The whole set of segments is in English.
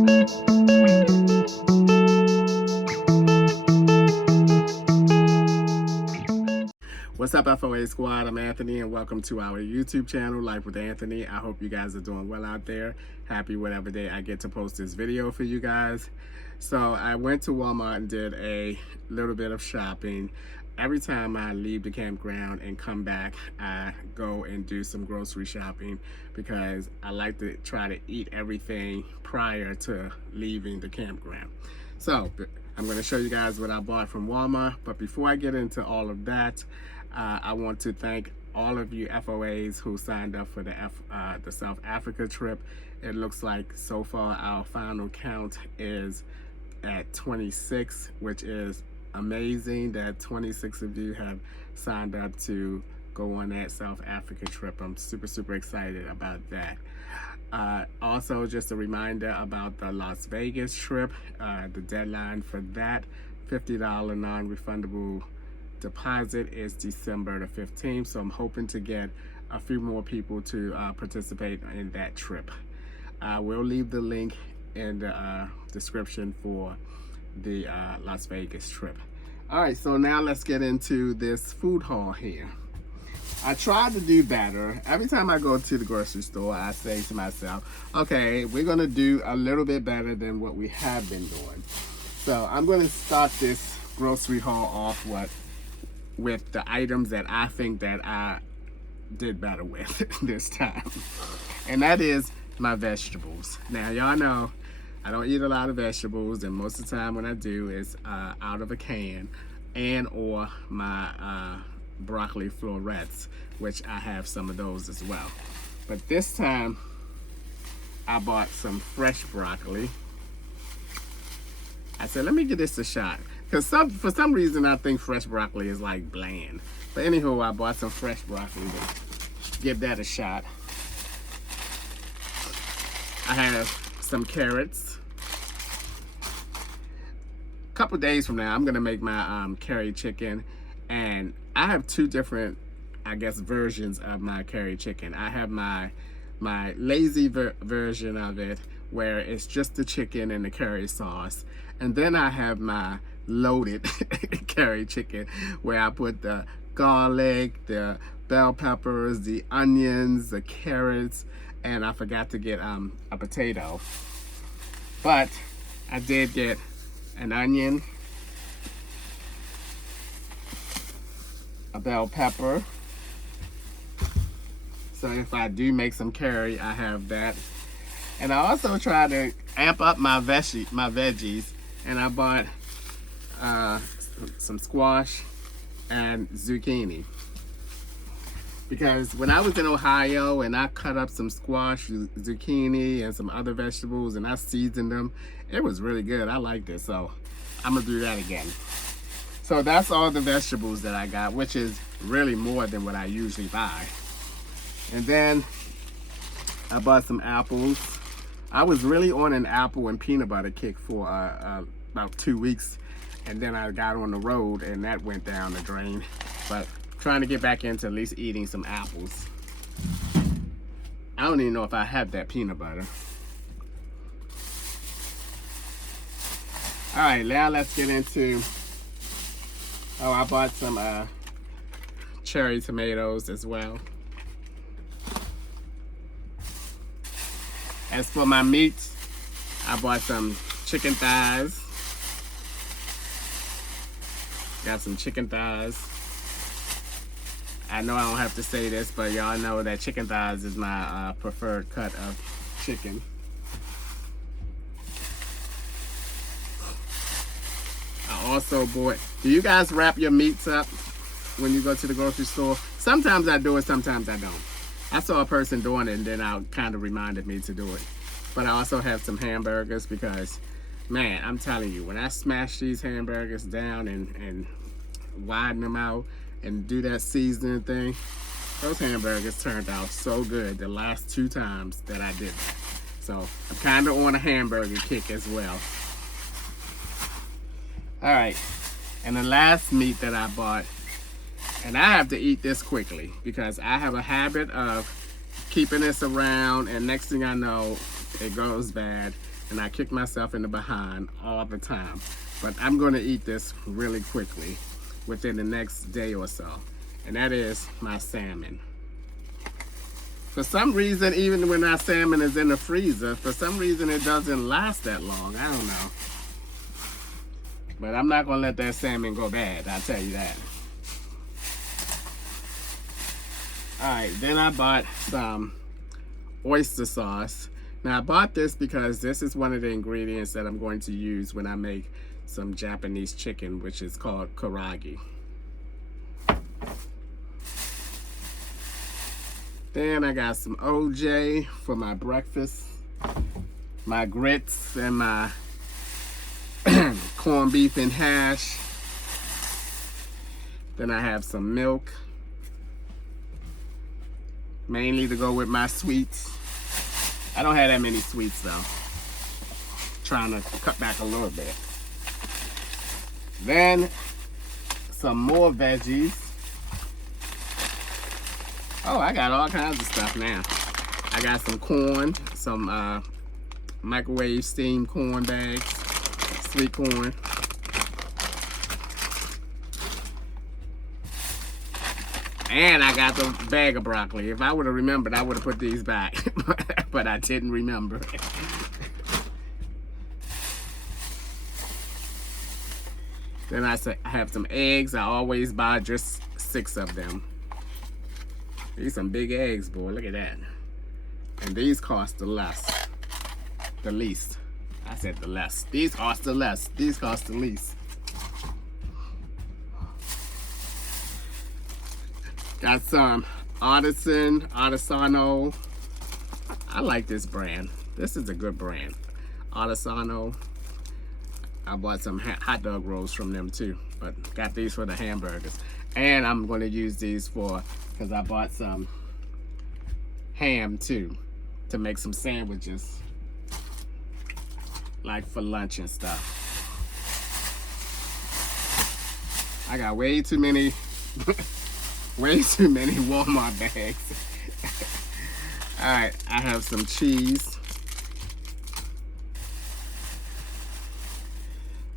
What's up, FOA Squad? I'm Anthony, and welcome to our YouTube channel, Life with Anthony. I hope you guys are doing well out there. Happy whatever day I get to post this video for you guys. So I went to Walmart and did a little bit of shopping. Every time I leave the campground and come back, I go and do some grocery shopping because I like to try to eat everything prior to leaving the campground. So I'm going to show you guys what I bought from Walmart. But before I get into all of that, I want to thank all of you FOAs who signed up for the South Africa trip. It looks like so far our final count is at 26, which is amazing that 26 of you have signed up to go on that South Africa trip. I'm super excited about that. Also, just a reminder about the Las Vegas trip. The deadline for that $50 non-refundable deposit is December the 15th, so I'm hoping to get a few more people to participate in that trip. I will leave the link in the description for the Las Vegas trip. All right, so now let's get into this food haul here. I tried to do better. Every time I go to the grocery store, I say to myself, okay, we're gonna do a little bit better than what we have been doing. So I'm gonna start this grocery haul off with the items that I think that I did better with this time. And that is my vegetables. Now, y'all know I don't eat a lot of vegetables, and most of the time when I do, it's out of a can and or my broccoli florets, which I have some of those as well. But this time, I bought some fresh broccoli. I said, let me give this a shot. Because for some reason, I think fresh broccoli is like bland. But anywho, I bought some fresh broccoli to give that a shot. I have some carrots. A couple days from now, I'm going to make my curry chicken. And I have two different, I guess, versions of my curry chicken. I have my lazy version of it, where it's just the chicken and the curry sauce. And then I have my loaded curry chicken, where I put the garlic, the bell peppers, the onions, the carrots, and I forgot to get a potato. But I did get an onion, a bell pepper. So if I do make some curry, I have that. And I also try to amp up my veggies, and I bought some squash and zucchini. Because when I was in Ohio and I cut up some squash, zucchini, and some other vegetables, and I seasoned them, it was really good. I liked it, so I'm gonna do that again. So that's all the vegetables that I got, which is really more than what I usually buy. And then I bought some apples. I was really on an apple and peanut butter kick for about 2 weeks, and then I got on the road and that went down the drain. But trying to get back into at least eating some apples. I don't even know if I have that peanut butter. All right, now let's get into, I bought some cherry tomatoes as well. As for my meats, I bought some chicken thighs. Got some chicken thighs. I know I don't have to say this, but y'all know that chicken thighs is my preferred cut of chicken. I also bought, do you guys wrap your meats up when you go to the grocery store? Sometimes I do it, sometimes I don't. I saw a person doing it and then I kind of reminded me to do it. But I also have some hamburgers because, man, I'm telling you, when I smash these hamburgers down and widen them out and do that seasoning thing, those hamburgers turned out so good the last 2 times that I did that. So I'm kind of on a hamburger kick as well. All right, and the last meat that I bought, and I have to eat this quickly because I have a habit of keeping this around, and next thing I know, it goes bad. and I kick myself in the behind all the time. But I'm going to eat this really quickly within the next day or so. And that is my salmon. For some reason, even when our salmon is in the freezer, for some reason it doesn't last that long. I don't know. But I'm not going to let that salmon go bad, I'll tell you that. Alright, then I bought some oyster sauce. Now I bought this because this is one of the ingredients that I'm going to use when I make some Japanese chicken, which is called karaage. Then I got some OJ for my breakfast, my grits and my corned beef and hash. Then I have some milk, mainly to go with my sweets. I don't have that many sweets though. Trying to cut back a little bit. Then some more veggies. Oh, I got all kinds of stuff now. I got some corn, some microwave steamed corn bags, sweet corn. And I got the bag of broccoli. If I would have remembered, I would have put these back. But I didn't remember. Then I have some eggs. I always buy just 6 of them. These some big eggs, boy. Look at that. And these cost the less. The least. I said the less. These cost the less. These cost the least. Got some Artisano. I like this brand. This is a good brand. Artisano. I bought some hot dog rolls from them too, but got these for the hamburgers. And I'm going to use these because I bought some ham too, to make some sandwiches, like for lunch and stuff. I got way too many Walmart bags. All right, I have some cheese.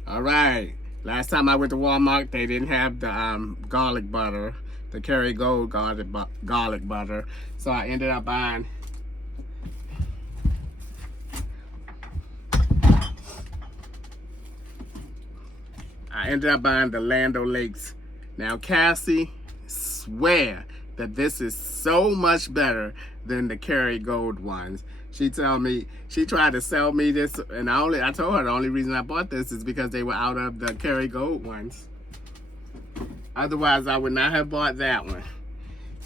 All right, last time I went to Walmart, they didn't have the garlic butter, the Karaage Gold garlic butter. So I ended up buying the Land O'Lakes. Now Cassie swear that this is so much better than the Karaage Gold ones. She tried to sell me this, and I told her the only reason I bought this is because they were out of the Karaage Gold ones. Otherwise, I would not have bought that one.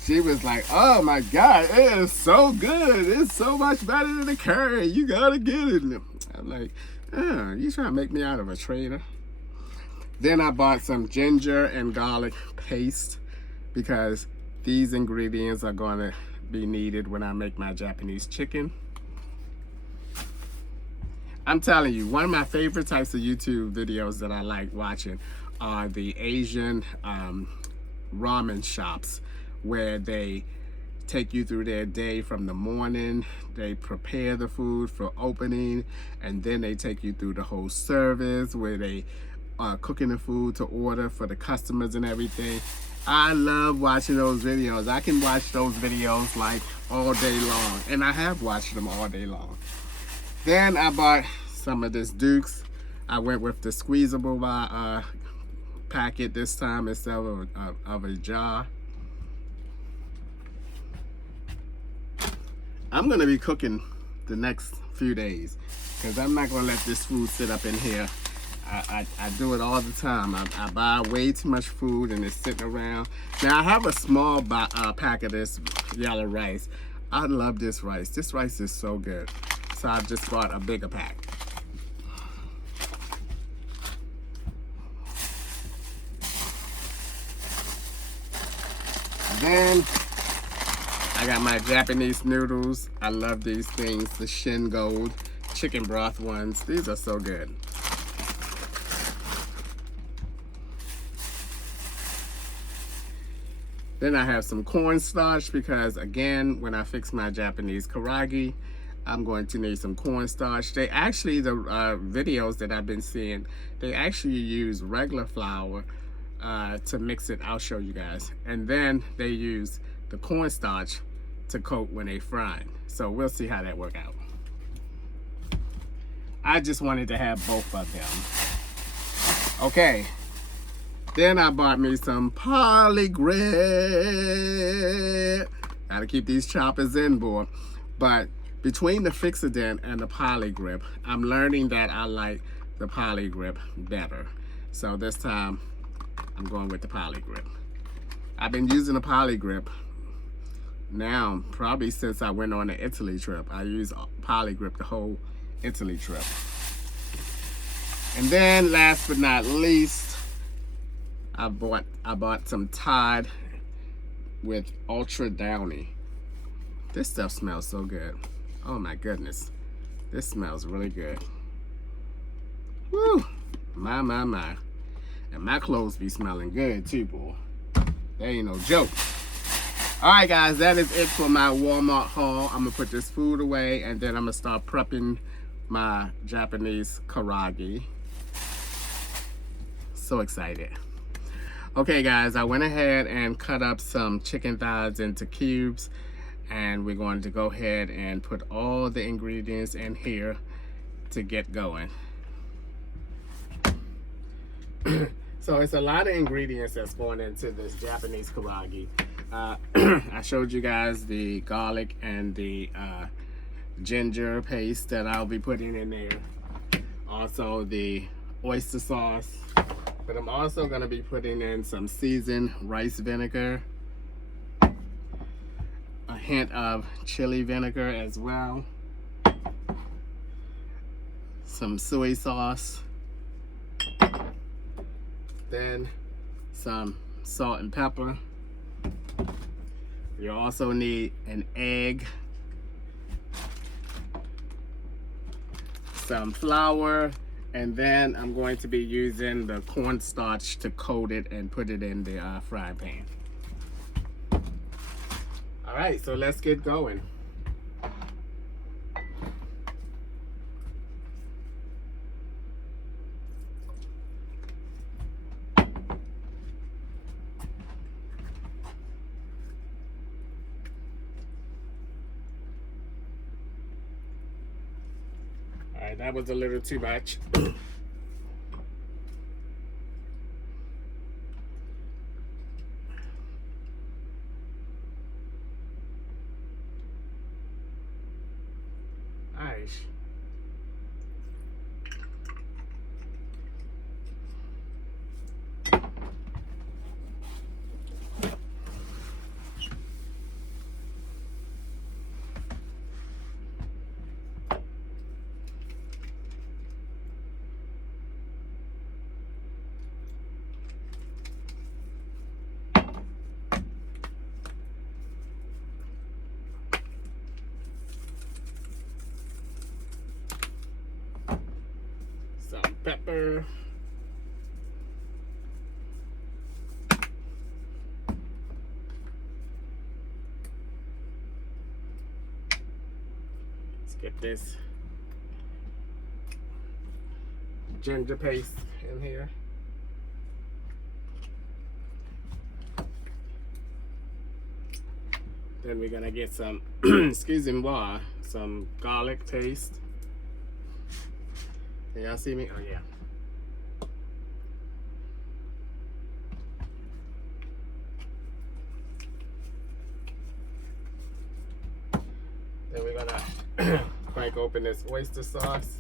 She was like, oh my God, it is so good. It's so much better than the Karaage. You gotta get it. I'm like, oh, you trying to make me out of a traitor? Then I bought some ginger and garlic paste because these ingredients are gonna be needed when I make my Japanese chicken. I'm telling you, one of my favorite types of YouTube videos that I like watching are the Asian ramen shops, where they take you through their day from the morning. They prepare the food for opening, and then they take you through the whole service where they are cooking the food to order for the customers and everything. I love watching those videos. I can watch those videos like all day long, and I have watched them all day long. Then I bought some of this Duke's. I went with the squeezable packet this time instead of a jar. I'm gonna be cooking the next few days because I'm not gonna let this food sit up in here. I do it all the time. I buy way too much food and it's sitting around. Now I have a small pack of this yellow rice. I love this rice. This rice is so good. So I just bought a bigger pack. Then I got my Japanese noodles. I love these things, the Shin Gold chicken broth ones. These are so good. Then I have some cornstarch because, again, when I fix my Japanese karaage, I'm going to need some cornstarch. They actually, the videos that I've been seeing, they actually use regular flour to mix it. I'll show you guys. And then they use the cornstarch to coat when they fry. So we'll see how that work out. I just wanted to have both of them. Okay. Then I bought me some poly grip. Gotta keep these choppers in, boy. But between the Fixodent and the poly grip, I'm learning that I like the poly grip better. So this time, I'm going with the poly grip. I've been using the poly grip now, probably since I went on the Italy trip. I used poly grip the whole Italy trip. And then last but not least, I bought some Tide with Ultra Downy. This stuff smells so good. Oh my goodness. This smells really good. Woo! My. And my clothes be smelling good too, boy. That ain't no joke. Alright guys, that is it for my Walmart haul. I'm gonna put this food away and then I'm gonna start prepping my Japanese karaage. So excited. Okay guys, I went ahead and cut up some chicken thighs into cubes, and we're going to go ahead and put all the ingredients in here to get going. So it's a lot of ingredients that's going into this Japanese karaage. I showed you guys the garlic and the ginger paste that I'll be putting in there. Also the oyster sauce. But I'm also going to be putting in some seasoned rice vinegar, a hint of chili vinegar as well, some soy sauce, then some salt and pepper. You also need an egg, some flour, and then I'm going to be using the cornstarch to coat it and put it in the frying pan. All right, so let's get going. All right, that was a little too much. Nice. Some pepper. Let's get this ginger paste in here. Then we're gonna get some, excuse me, some garlic paste. Can y'all see me? Oh yeah. Then we're gonna crank open this oyster sauce.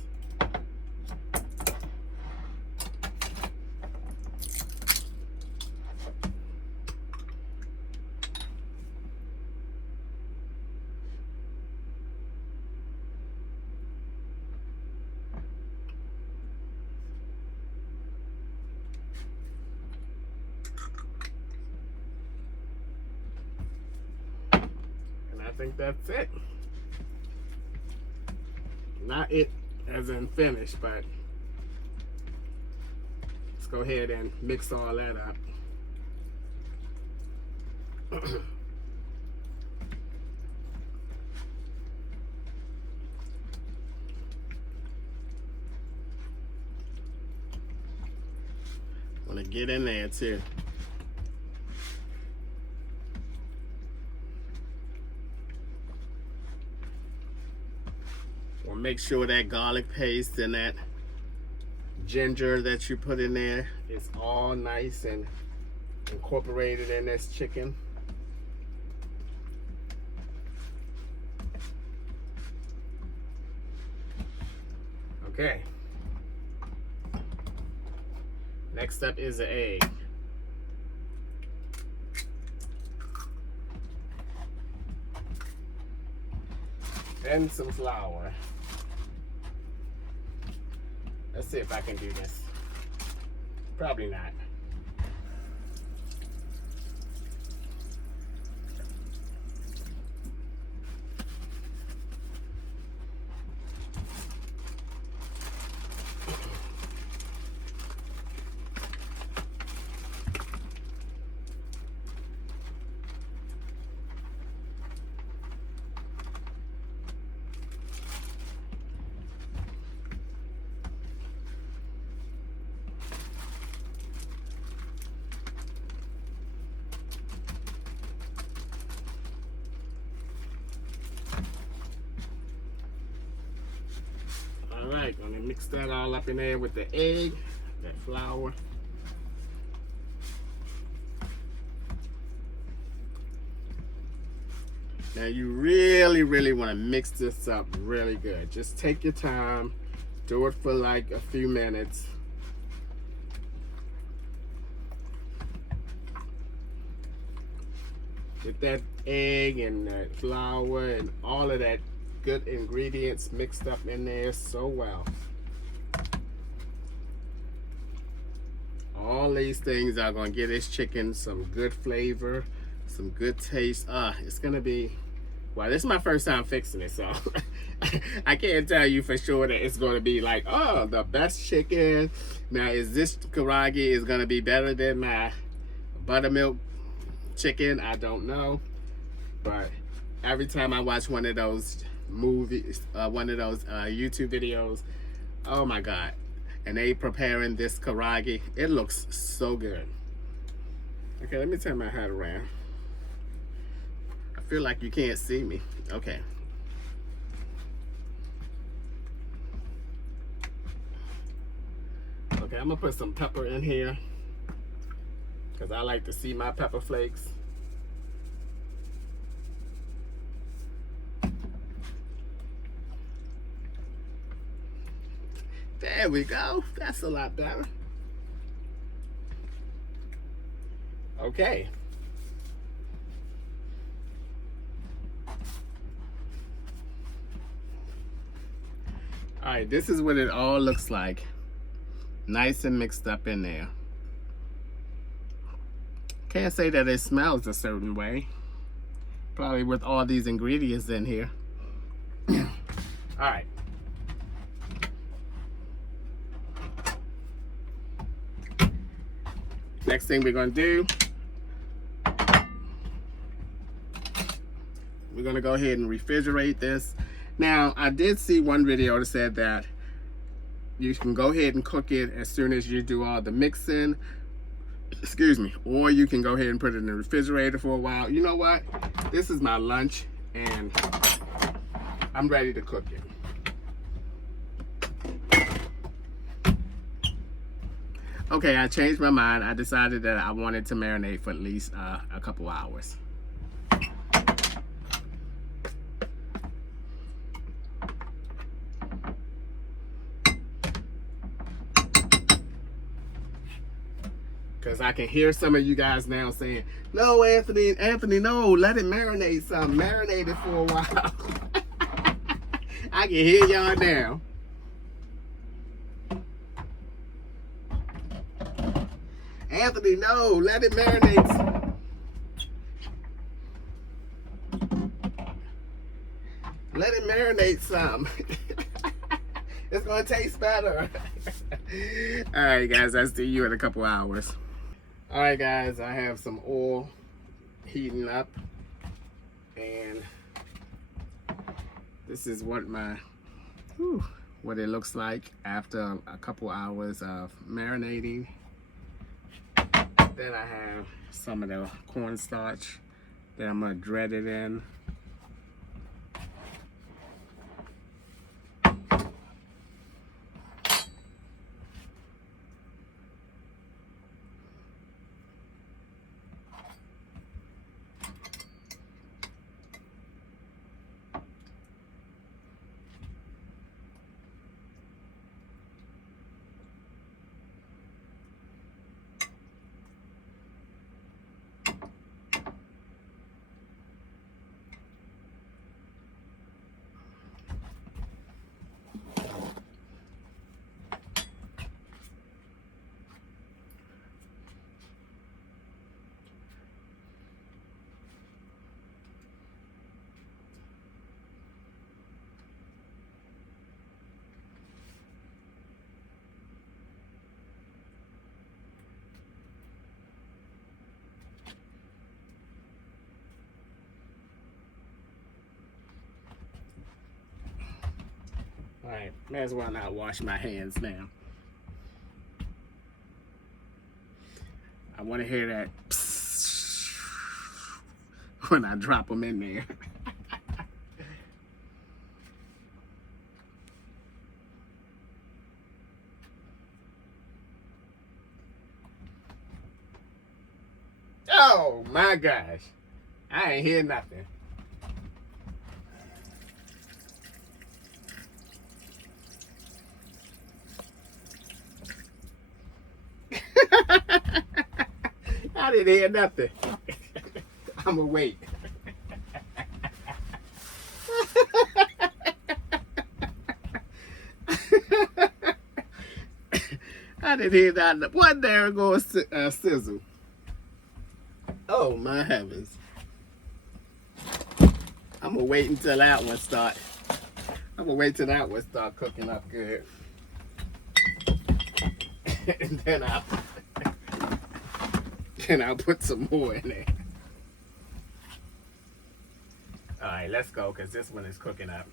I think that's it. Not it as in finished, but let's go ahead and mix all that up. want to get in there too. We'll make sure that garlic paste and that ginger that you put in there is all nice and incorporated in this chicken. Okay. Next up is the egg. And some flour. Let's see if I can do this. Probably not. Alright, I'm gonna mix that all up in there with the egg, that flour. Now you really want to mix this up really good. Just take your time, do it for like a few minutes. Get that egg and that flour and all of that good ingredients mixed up in there so well. All these things are going to give this chicken some good flavor, some good taste. It's going to be, well, this is my first time fixing it, so I can't tell you for sure that it's going to be like, oh, the best chicken. Now, is this Karaage is going to be better than my buttermilk chicken? I don't know, but every time I watch one of those movies, one of those YouTube videos, oh my God, and they preparing this Karaage, it looks so good. Okay, let me turn my head around. I feel like you can't see me. Okay. Okay, I'm gonna put some pepper in here because I like to see my pepper flakes. There we go. That's a lot better. Okay. All right, this is what it all looks like. Nice and mixed up in there. Can't say that it smells a certain way. Probably with all these ingredients in here. All right. Next thing we're gonna do, we're gonna go ahead and refrigerate this. Now, I did see one video that said that you can go ahead and cook it as soon as you do all the mixing, excuse me, or you can go ahead and put it in the refrigerator for a while. You know what? This is my lunch and I'm ready to cook it. Okay, I changed my mind. I decided that I wanted to marinate for at least a couple hours. Because I can hear some of you guys now saying, no, Anthony, no, let it marinate some. Marinate it for a while. I can hear y'all now. Anthony, no, let it marinate. Let it marinate some. It's gonna taste better. All right, guys, I'll see you in a couple hours. All right, guys, I have some oil heating up, and this is what what it looks like after a couple hours of marinating. Then I have some of the cornstarch that I'm gonna dread it in. All right, may as well not wash my hands now. I want to hear that psst when I drop them in there. Oh my gosh, I ain't hear nothing. I didn't hear nothing. I'ma wait. I didn't hear that. What there goes sizzle. Oh my heavens. I'm gonna wait until that one start. I'm gonna wait till that one start cooking up good. And then I'll put some more in there. All right, let's go, because this one is cooking up.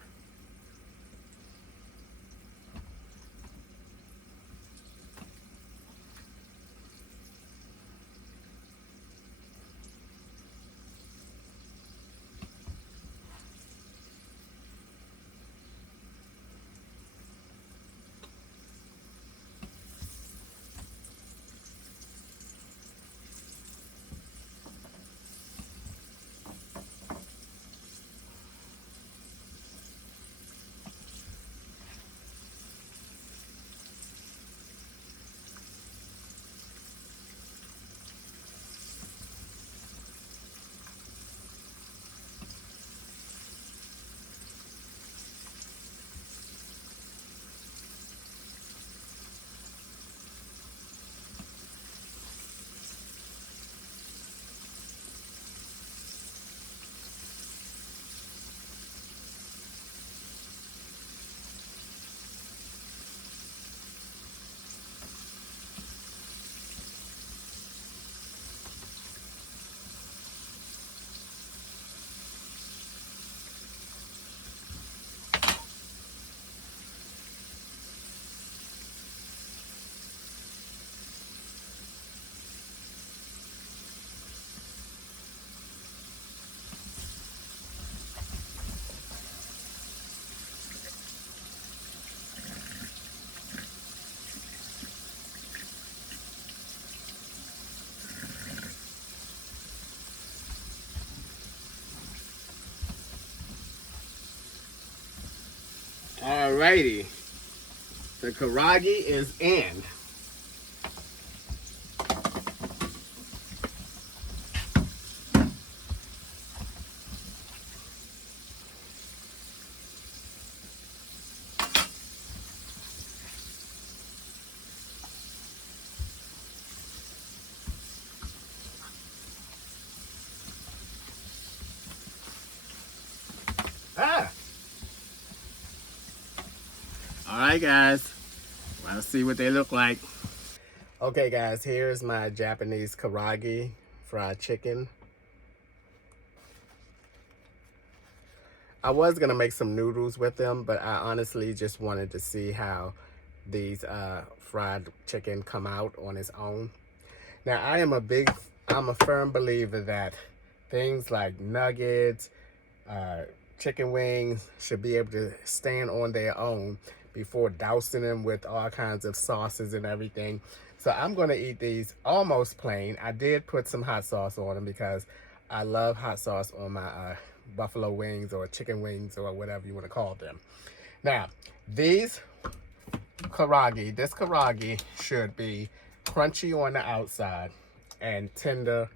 Alrighty, the karaage is in. Ah! Alright guys, let's see what they look like. Okay guys, here's my Japanese karaage fried chicken. I was gonna make some noodles with them, but I honestly just wanted to see how these fried chicken come out on its own. Now, I'm a firm believer that things like nuggets, chicken wings should be able to stand on their own before dousing them with all kinds of sauces and everything. So I'm going to eat these almost plain. I did put some hot sauce on them because I love hot sauce on my buffalo wings or chicken wings or whatever you want to call them. Now, this Karaage should be crunchy on the outside and tender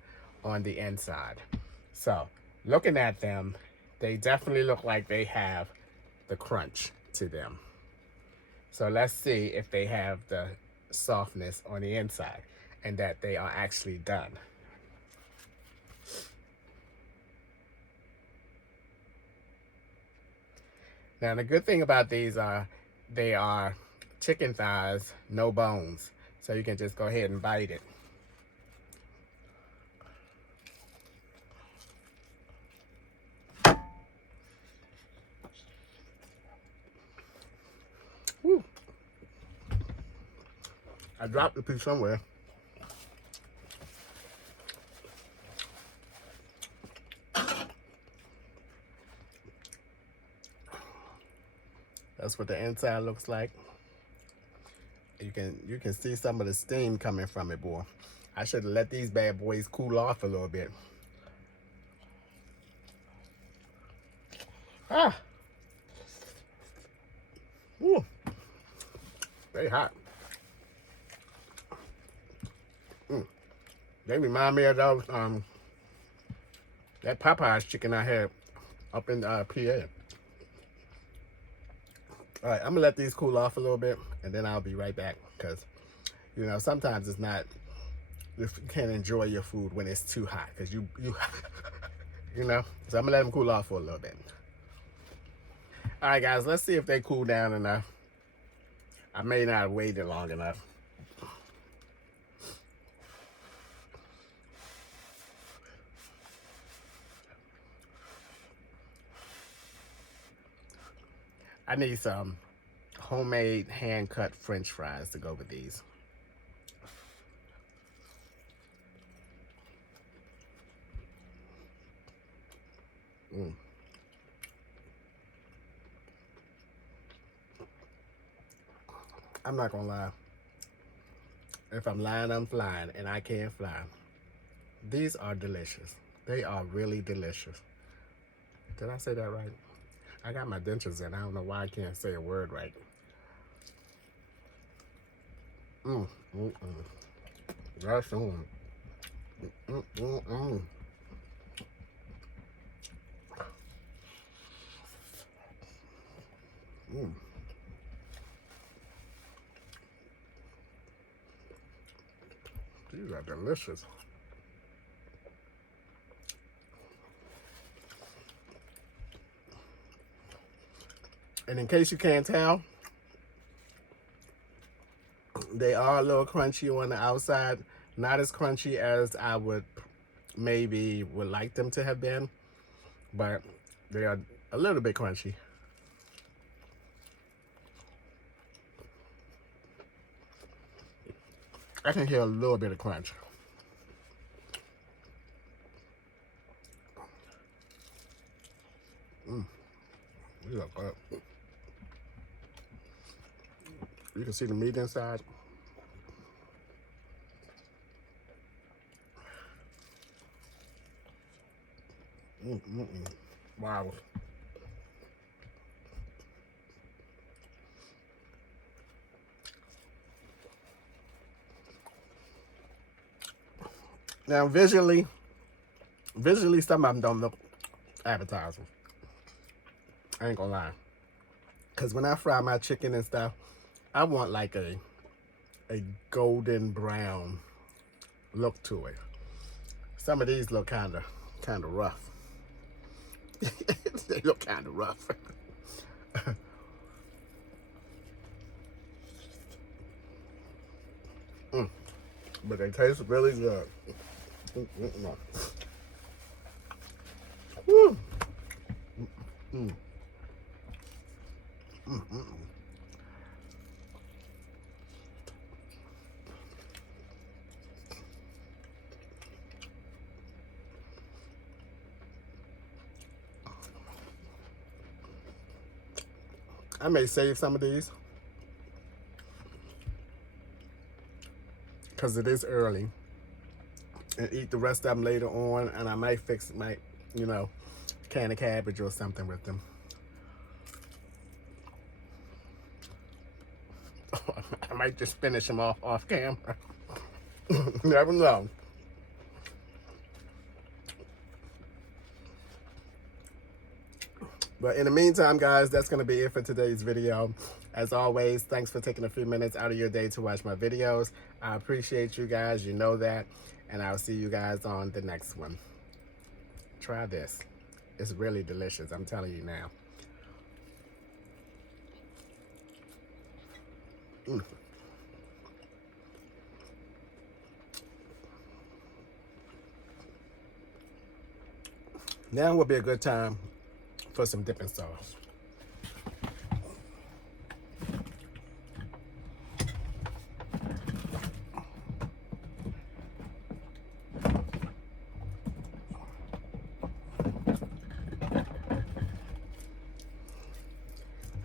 on the inside. So, looking at them, they definitely look like they have the crunch to them. So let's see if they have the softness on the inside and that they are actually done. Now, the good thing about these are they are chicken thighs, no bones. So you can just go ahead and bite it. Woo. I dropped the piece somewhere. That's what the inside looks like. You can see some of the steam coming from it, boy. I should have let these bad boys cool off a little bit. Ah. Ooh. Very hot. They remind me of those that Popeye's chicken I had up in PA. All right, I'm gonna let these cool off a little bit, and then I'll be right back. Because, you know, sometimes it's not, you can't enjoy your food when it's too hot. Because you know. So I'm gonna let them cool off for a little bit. All right, guys, let's see if they cool down enough. I may not have waited long enough. I need some homemade hand-cut French fries to go with these. I'm not gonna lie. If I'm lying, I'm flying, and I can't fly. These are delicious. They are really delicious. Did I say that right? I got my dentures in. I don't know why I can't say a word right. That's on. These are delicious. And in case you can't tell, they are a little crunchy on the outside. Not as crunchy as I would like them to have been, but they are a little bit crunchy. I can hear a little bit of crunch. These are good. You can see the meat inside. Wow. Now visually some of them don't look appetizing. I ain't gonna lie. Cause when I fry my chicken and stuff, I want like a golden brown look to it. Some of these look kind of rough. They look kind of rough. But they taste really good. Woo. I may save some of these because it is early, and eat the rest of them later on, and I might fix my, you know, can of cabbage or something with them. I might just finish them off camera. Never know. But in the meantime, guys, that's going to be it for today's video. As always, thanks for taking a few minutes out of your day to watch my videos. I appreciate you guys. You know that. And I'll see you guys on the next one. Try this. It's really delicious. I'm telling you now. Now would be a good time for some dipping sauce.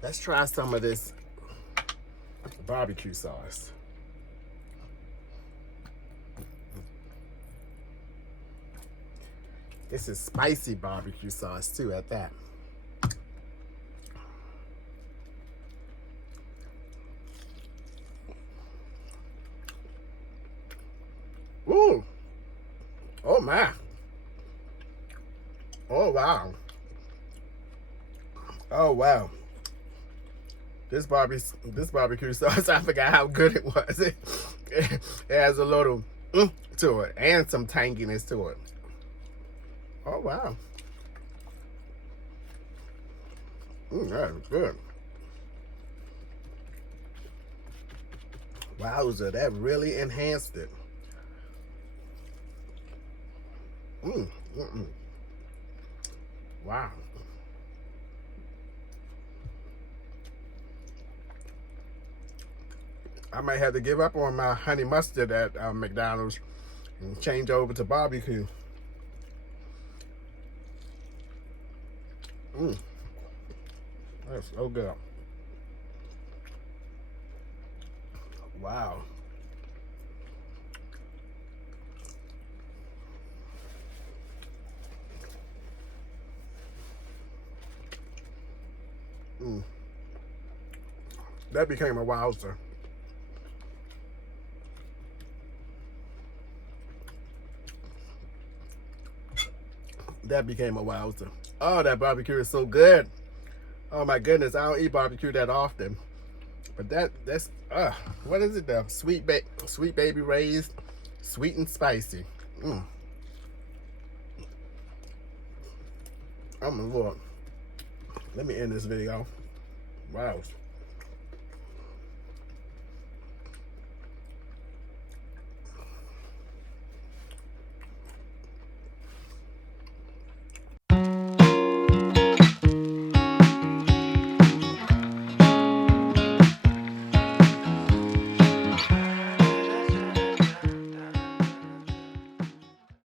Let's try some of this barbecue sauce. This is spicy barbecue sauce too at that. Ooh. Oh my. Oh wow. Oh wow. This barbecue sauce, I forgot how good it was. It has a little to it and some tanginess to it. Oh wow. That was good. Wowza, that really enhanced it. Wow. I might have to give up on my honey mustard at McDonald's and change over to barbecue. That's so good. Wow. That became a wowzer. That became a wowzer. Oh, that barbecue is so good. Oh my goodness, I don't eat barbecue that often. But that's what is it? The sweet baby raised, sweet and spicy. Oh my Lord. Let me end this video. Wow.